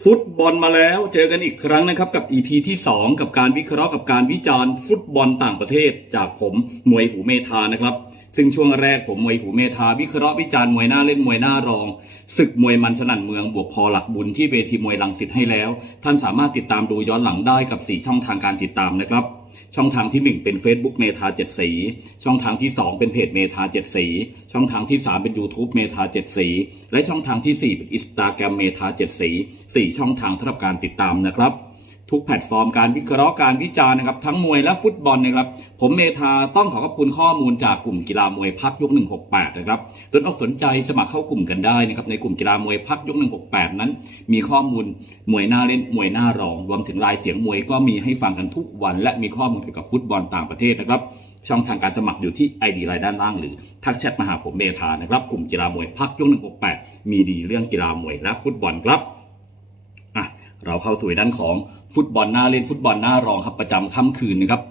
ฟุตบอลมาแล้วเจอกันอีกครั้งนะครับ กับ EP ที่ 2 กับการวิเคราะห์กับการวิจารณ์ฟุตบอลต่างประเทศ จากผมมวยหูเมธานะครับ ซึ่งช่วงแรกผมมวยหูเมธาวิเคราะห์วิจารณ์มวยหน้าเล่นมวยหน้ารองศึกมวยมันสนั่นเมืองบวกพอหลักบุญที่เวทีมวยลังสิตให้แล้ว ท่านสามารถติดตามดูย้อนหลังได้กับ 4 ช่องทางการติดตามนะครับช่องทางที่ 1 เป็น Facebook เมธา7สี ช่องทางที่ 2 เป็นเพจเมธา7สี ช่องทางที่ 3 เป็น YouTube เมธา7สี และช่องทางทีสี่4 เป็น Instagram เมธา7สี4 ช่องทางสำหรับการติดตามนะครับ ทุกแพลตฟอร์มการวิเคราะห์การวิจารณ์นะครับ ทั้งมวยและฟุตบอลนะครับ ผมเมธาต้องขอขอบคุณข้อมูลจากกลุ่มกีฬามวยพักยก 168 นะครับจนออกสนใจสมัครเข้ากลุ่มกันได้นะครับในกลุ่มกีฬามวยพักยก 168 นั้น มีข้อมูลมวยหน้าเล่นมวยหน้ารอง รวมถึงลายเสียงมวยก็มีให้ฟังกันทุกวัน และมีข้อมูลเกี่ยวกับฟุตบอลต่างประเทศนะครับช่องทางการสมัครอยู่ที่ ID ไลน์ด้านล่างหรือ ทักแชทมาหาผมเมธานะครับ กลุ่มกีฬามวยพักยก168 มีดีเรื่องกีฬามวยและฟุตบอลครับ เราเข้าสู่ด้านของฟุตบอลหน้าเล่นฟุตบอลหน้ารองครับประจำค่ำคืนนะครับ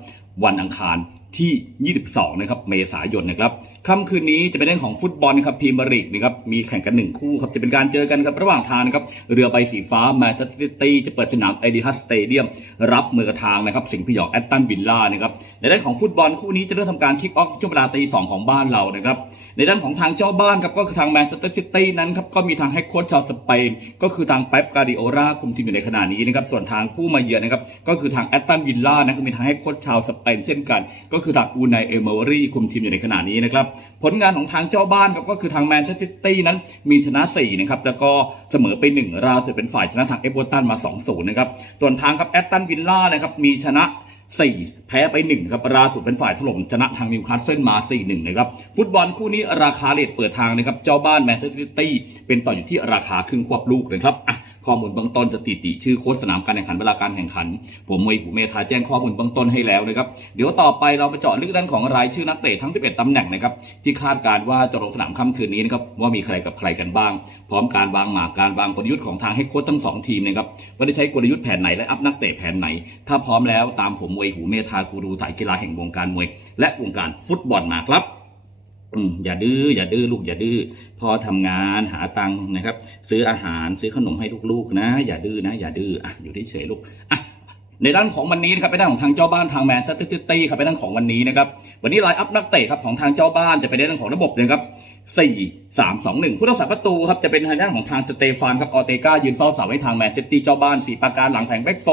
วันอังคารที่ 22 นะครับ เมษายนนะครับค่ำคืนนี้จะเป็นเรื่องของฟุตบอลนะครับพรีเมียร์ลีกนะครับ มีแข่งกันหนึ่งคู่ครับ จะเป็นการเจอกันครับ ระหว่างทางนะครับ เรือใบสีฟ้าแมนเชสเตอร์ซิตี้จะเปิดสนามไอดีฮัสสเตเดียม รับมือกับทางนะครับ สิงห์พยองแอตตันวิลล่านะครับ ในด้านของฟุตบอลคู่นี้จะเริ่มทำการคิกออฟช่วงเวลาตีสองของบ้านเรานะครับ ในด้านของทางเจ้าบ้านครับ ก็คือทางแมนเชสเตอร์ซิตี้นั้นครับ ก็มีทางเฮดโค้ชชาวสเปน ก็คือทางเป๊ปกาดิโอราคุมทีมอยู่ในขณะนี้นะครับ ส่วนทางผู้มาเยือนนะครับ ก็คือทางแอตตันวิลล่านะก็มีทางเฮดโค้ชชาวสเปนเช่นกัน ก็คือทางอูนายเอเมอรี่คุมทีมอยู่ในขณะนี้นะครับ ผลงานของทางเจ้าบ้านครับก็คือทางแมนเชสเตอร์ซิตี้นั้นมีชนะ4นะครับแล้วก็เสมอไป 1 ราสุดเป็นฝ่ายชนะทางเอเวอร์ตันมา2-0นะครับส่วนทางครับแอตตันวิลล่านะครับมีชนะ4 แพ้ไป1ครับล่าสุดเป็นฝ่ายถล่มชนะทางนิวคาสเซิลมา 4-1 นะครับ ฟุตบอลคู่นี้ราคาเลทเปิดทางนะครับ เจ้าบ้านแมนเชสเตอร์ซิตี้เป็นต่ออยู่ที่ราคาครึ่งควบลูกนะครับอะ ข้อมูลเบื้องต้นสถิติ ชื่อโค้ชสนามการแข่งขันเวลาการแข่งขัน ผมมวยหูเมธาแจ้งข้อมูลเบื้องต้นให้แล้วนะครับเดี๋ยวต่อไปเราไปเจาะลึกด้านของรายชื่อนักเตะทั้ง 11ตำแหน่งนะครับที่คาดการว่าจะลงสนามค่ำคืนนี้นะครับว่ามีใครกับใครกันบ้าง พร้อมการวางหมากการวางกลยุทธ์ของทางเฮดโค้ชทั้งสองทีมนะครับว่าได้ใช้กลยุทธ์แผนไหนและอัพนักเตะแผนไหน ถ้าพร้อมแล้วตามผมมวยหูเมธากูรูสายกีฬาแห่งวงการมวย และวงการฟุตบอลมาครับ อย่าดื้ออย่าดื้อลูกอย่าดื้อพอทำงานหาตังค์นะครับ ซื้ออาหารซื้อขนมให้ลูกๆนะ อย่าดื้อนะ อย่าดื้ออะอยู่เฉยๆลูกอะ ในด้านของวันนี้นะครับเป็นด้านของทางเจ้าบ้านทางแมนเชสเตอร์ซิตี้ครับเป็นด้านของวันนี้นะครับวันนี้ไลน์อัพนักเตะครับของทางเจ้าบ้านจะเป็นในด้านของระบบนะครับ4 3 2 1ผู้รักษาประตูครับจะเป็นทางด้านของทางสเตฟานครับออเตกายืนเฝ้าเสาให้ทางแมนเชสเตอร์เจ้าบ้านสีปราการหลังแผงแบ็กโฟ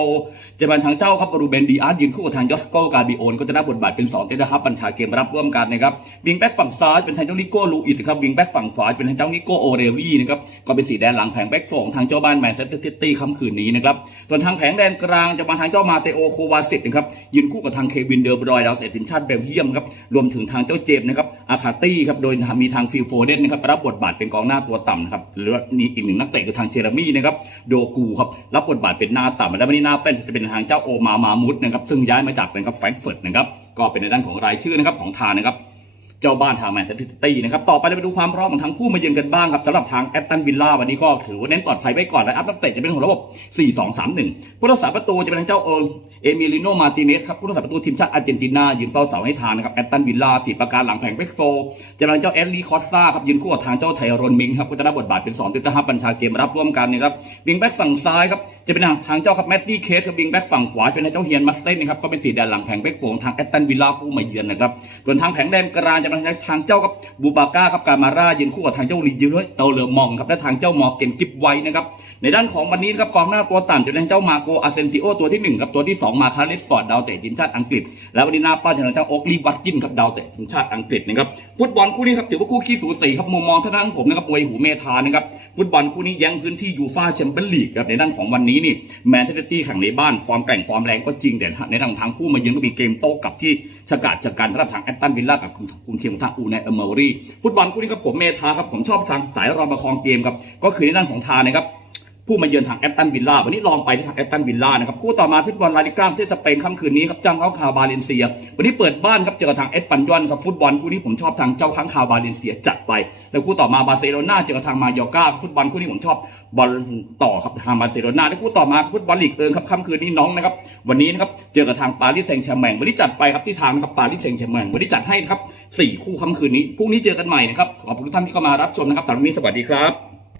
จะเป็นทางเจ้าครับบรูเบนดีอาร์ยืนคู่กับทางยอสโกกาบิโอนก็จะได้บทบาทเป็น2เตะครับบัญชาเกมรับร่วมกันนะครับวิงแบ็กฝั่งซ้ายเป็นทางเจ้านิโก้ลูอิดครับวิงแบ็กฝั่งขวาเป็นทางเจ้านิโก้โอเรลลี่นะครับก็เป็นสีแดนหลังแผงแบ็กโฟของทางเจ้าบ้านแมนเชสเตอร์ซิตี้ค่ำคืนนี้นะครับส่วนทางแผงแดนกลางจะมาทางเจ้ามาเตโอโควาสิตนะครับยืนคู่กับทางเควินเดอร์บรอยดาวเตะทีมชาติเบลเยียมครับรวมถึงทางเจ้าเจมส์นะครับอาคาตี้ครับโดยมีทางฟิลโฟเดนนะครับรับบทบาทเป็นกองหน้าตัวต่ำนะครับหรือว่านี่อีกหนึ่งนักเตะคือทางเชรามี่นะครับโดกูครับรับบทบาทเป็นหน้าต่ำและวันนี้หน้าเป็นจะเป็นทางเจ้าโอมามามุดนะครับซึ่งย้ายมาจากเป็นครับแฟรงก์เฟิร์ตนะครับก็เป็นในด้านของรายชื่อนะครับของทางนะครับ เจ้าบ้านทางแมนเชสเตอร์ซิตี้นะครับต่อไปเราไปดูความพร้อมของทั้งผู้มาเยือนกันบ้างครับสำหรับทางแอตตันวิลล่าวันนี้ก็ถือว่าเน้นปลอดภัยไว้ก่อนและอัพนักเตะจะเป็นของระบบ 4-2-3-1 ผู้รักษาประตูจะเป็นทางเจ้าเอเอมิลิโนมาติเนสครับผู้รักษาประตูทีมชาติอาร์เจนตินายืนเฝ้าเสาให้ทางนะครับแอตตันวิลล่าสีประการหลังแผงเบกโฟจะเป็นทางเจ้าเอลลีคอสตาครับยืนคู่กับทางเจ้าไทรอนมิงครับก็จะได้บทบาทเป็น2ติตาบัญชาเกมรับร่วมกันนะครับวิงแบ็กฝั่งซ้ายครับจะเป็นทางเจ้าครับแมตตี้เคสครับวิงแบ็กฝั่งขวาจะเป็นทางเจ้าเฮียนมัสเตนนะครับก็เป็นสีแดนหลังแผงเบกโฟทางแอตตันวิลล่าผู้มาเยือนนะครับส่วนทางแผงแดนกลางจะเป็นทางเจ้าครับบูบาก้าครับการมาร่ายืนคู่กับทางเจ้าลียืนด้วยเตาเลอมองครับและทางเจ้ามอร์เกนกิบไว้นะครับในด้านของวันนี้นครับกองหน้าตัวต่ำจะเป็นทางเจ้ามาโกอาเซนติโอตัวที่หนึ่งครับตัวที่สองมาคาร์เลสฟอร์ดดาวเตะทีมชาติอังกฤษ และวันนี้หน้าป้าจะเป็นทางโอ๊กลีวัตกินครับดาวเตะทีมชาติอังกฤษนะครับฟุตบอลคู่นี้ครับถือว่าคู่ขี้สูสีครับมุมมองทางด้านของผมนะครับมวยหูเมธานะครับฟุตบอลคู่นี้แย่งพื้นที่ยูฟ่าแชมเปี้ยนลีกครับในด้านของวันนี้นี่แมนเชสเตอร์ตี้แข่งในบ้านฟอร์มแกร่งฟอร์มแรงก็จริงแต่ในทางทางคู่มาเยือนก็มีเกมโต้กลับที่ฉกาจฉกันสำหรับทางแอตตันวิลล่ากับคุณเทียมของทางอูไนเอเมอรี่ฟุตบอลคู่นี้ครับผมเมทาครับผมชอบทางสายรองประคองเกมครับก็คือในด้านของทานะครับ ผู้มาเยือนทางแอตตันวิลล่าวันนี้ลองไปที่ทางแอตตันวิลล่านะครับคู่ต่อมาฟุตบอลลาลิก้าประเทศสเปนค่ำคืนนี้ครับเจ้างเขาคาวบาเลนเซีย วันนี้เปิดบ้านครับเจอกับทางเอสปันยอนครับฟุตบอลคู่นี้ผมชอบทางเจ้าค้างคาวบาเลนเซียจัดไป แล้วคู่ต่อมาบาร์เซโลนาเจอกับทางมาโยกาฟุตบอลคู่นี้ผมชอบบอลต่อครับทางบาร์เซโลนาแล้วคู่ต่อมาฟุตบอลลีกเอิงครับค่ำคืนนี้น้องนะครับวันนี้นะครับเจอกับทางปารีสแซงต์แชร์แมงวันนี้จัดไปครับที่ทางครับปารีสแซงต์แชร์แมงวันนี้จัดให้ครับสี่คู่ค่ำคืนนี้พรุ่งนี้เจอกันใหม่นะครับขอบคุณทุกท่านที่เข้ามารับชมนะครับสำหรับวันนี้สวัสดีครับ